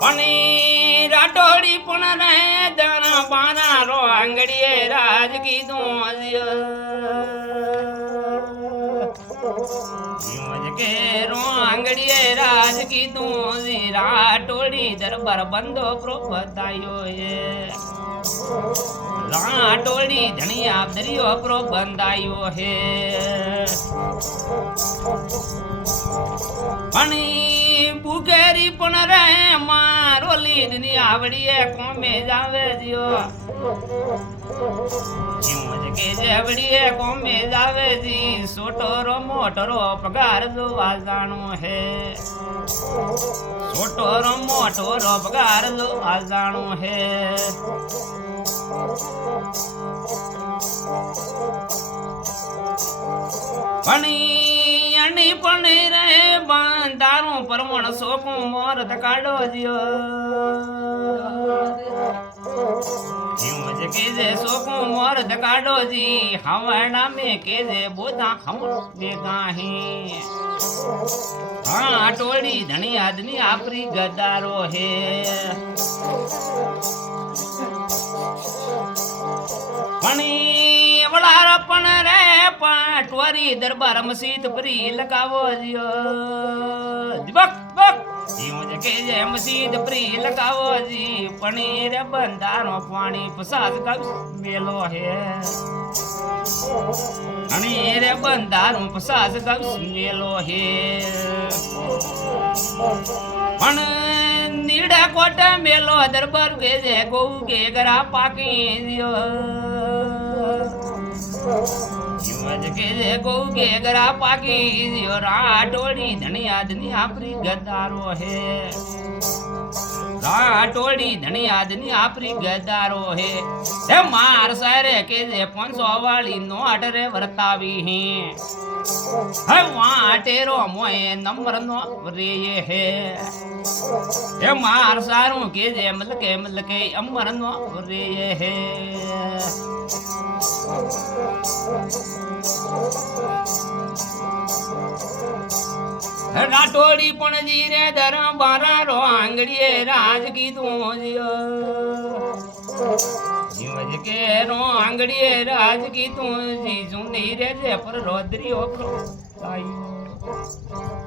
પણ રાટોડી પણ રહે દણા બાના રો આંગડીએ રાજ કીધું કે રો આંગડીએ રાજ કીધું રાટોડી દરબાર બંધો પ્રો બતાયો એ રાટોડી ધણિયા દરિયો પ્રો બંધાયો હે પણ બુગેરી પણ રહે મારો લીધની આવડીએ કોમે જાવે દિયો જીવ કે જેવડીએ કોમે જાવે જી સોટોરો મોટરો પગાર જોવા જાણો હે સોટોરો મોટરો પગાર જોવા જાણો હે પણ પણ રે બંધારું પરમણ સોકું મોરત કાઢો દિયો કે જે સોકું મોરત કાઢો જી હવાડા में के जे बोधा हम बेगाही हाँ टोड़ी धनी आदमी आपरी गदारो है पण वडार पण रे पाटवारी दरबार मसीत परी लगावो जियो बक बक जीव के जे मसीत परी लगावो जी पनीर बंदारो पानी पसाद का मेलो है पनीर बंदारो पसाद का मेलो है पण नीड़ा कोटा मेलो दरबार के जे गौ के गरा पाकी दियो जीवज के जे गौ के गरा पाकी दियो राटोड़ी धनी आदमी आपरी गदारो है राटोड़ी धनी आदमी आपरी गदारो है हे मार सारे के जे 500 वाली नोट रे वर्तावी ही है वहाँ टेरो मोए नंबर नो रे ये है ये मार सारू के जे मल के अमर नो रे ये है राटोड़ी पण जी रे दरबारा रो आंगड़िए राज कीधुं जियो जीवज के रो आंगड़िए राज कीधुं जी सुंदी रे जे पर रोदरी ओखरो आयो